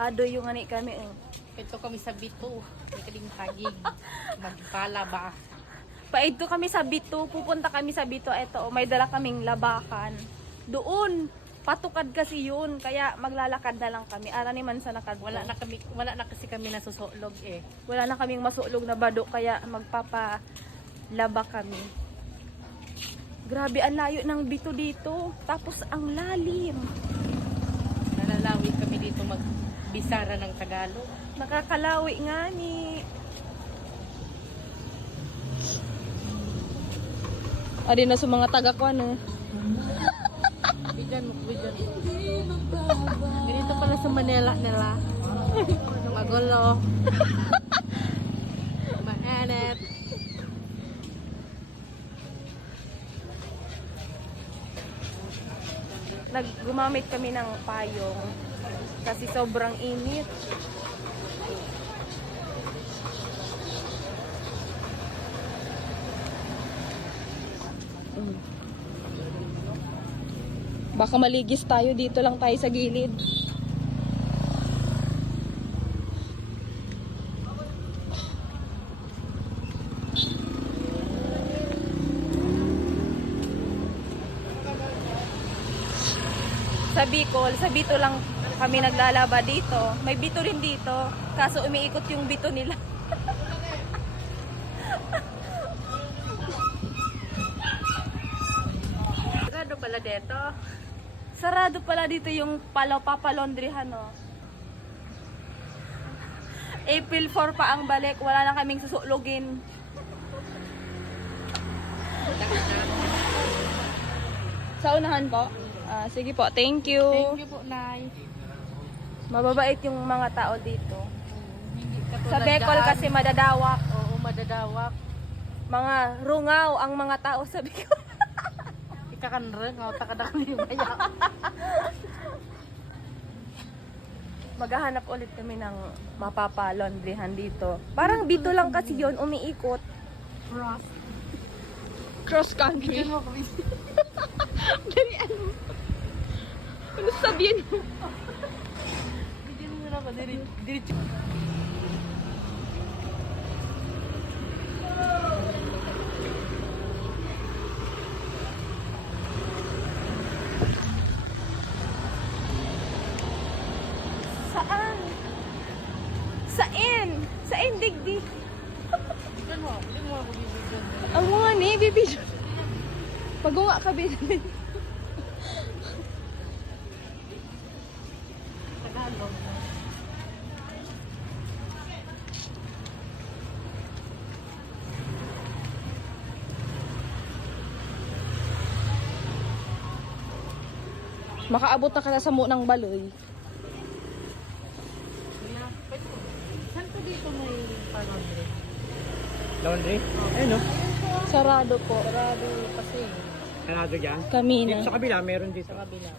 Ado yung ani kami. Ito kami sa Bito. May kaling tagig. Magpala ba? Paidto kami sa Bito, pupunta kami sa Bito. Eto, may dala kaming labakan. Doon, patukad kasi yun. Kaya maglalakad na lang kami. Ara ni man sa nakad. Wala na kasi kami nasusulog eh. Wala na kaming masulog na bado. Kaya magpapalaba kami. Grabe, ang layo ng Bito dito. Tapos ang lalim. Nalalawi kami dito magbisara ng Tagalog. Nakakalawi nga ni. Adi na sa mga taga ko ano. Bidyan mo, bidyan. Ganito pala sa Manila nila. Magulo. Mainit. Gumamit kami ng payong kasi sobrang init. Baka maligis tayo, dito lang tayo sa gilid. Sa Bicol, sa Bito lang kami naglalaba dito. May Bito rin dito, kaso umiikot yung Bito nila. Sarado pala dito. Sarado pala dito yung papalondrihan, no. April 4 pa ang balik, wala na kaming susulugin. Sa unahan po? Sige po, thank you. Thank you po, Nay. Mababait yung mga tao dito. Hindi katulad Sa Bicol daan. kasi madadawak. Oo, madadawak. Mga rungaw ang mga tao sa Bicol. Ikakanreng, takada kami maya. Maghahanap ulit kami ng mapapalondrihan dito. Parang Bito lang kasi yon, umiikot. Cross. Cross country. Bigyan mo kami. Dari ano? Ano sabihin mo? Bigyan mo na ako. Diretso. Saan? Sain? Sain digdi? Bigyan mo ako bibigyan. Ang mga ni, baby. Pagunga ka, baby. Tagalog. Makaabot na ka na sa munang baloy. Kuya, pwede mo. Saan po dito may palondre? Laundry? Ayun no? Sarado po. Sarado kasi Sarado dyan? Kami Dito na. sa kabila, meron dito. sa kabila.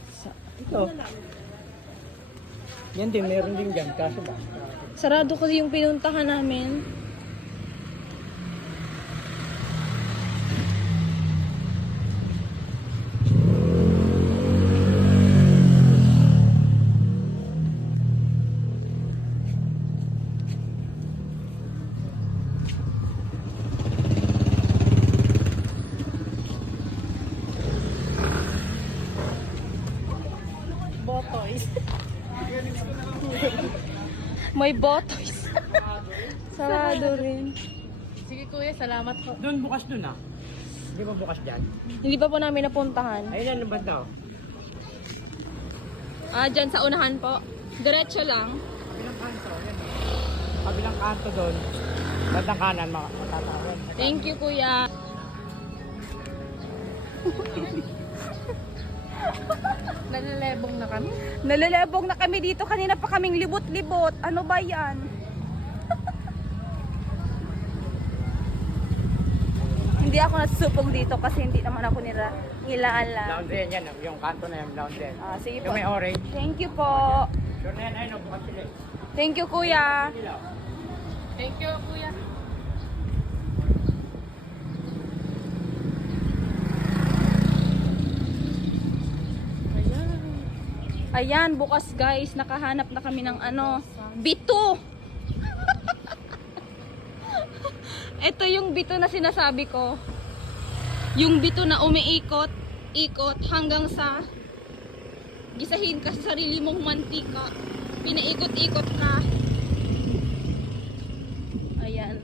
Ito. Yan din, meron din dyan. Kaso ba? Sarado kasi yung pinuntahan namin. Botoys. May botoys. Sarado rin. Sige kuya, salamat po. Doon, bukas doon ah. Hindi ba bukas dyan? Hindi pa po namin napuntahan. Ayun yan, ang banda oh. Dyan sa unahan po. Diretso lang. Kabilang kanto, yan oh. Kabilang kanto doon. Bandang kanan, matatawin. Thank you, kuya. Nalalebong na kami. Nalalabog na kami dito. Kanina pa kaming libot-libot. Ano ba yan? Hindi ako nasusupog dito kasi hindi naman ako nilaan lang. Laundry yan, yung kanto na yan, laundry. Sige po. Yung may orange. Thank you po. Sure na yan, ayun oh, bukas sila. Thank you, kuya. Thank you kuya. Ayan. Ayan, bukas guys, nakahanap na kami ng ano, bito. Ito yung bito na sinasabi ko. Yung bito na umiikot, ikot hanggang sa gisahin ka sa sarili mong mantika. Pinaikot-ikot ka. Ayan.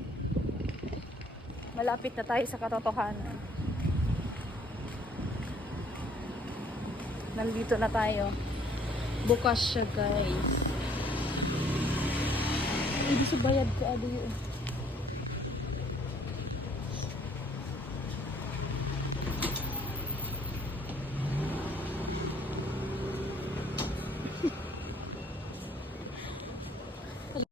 Malapit na tayo sa katotohanan. Nandito na tayo. Bukas siya guys. Hindi sa bayad ko ado yun.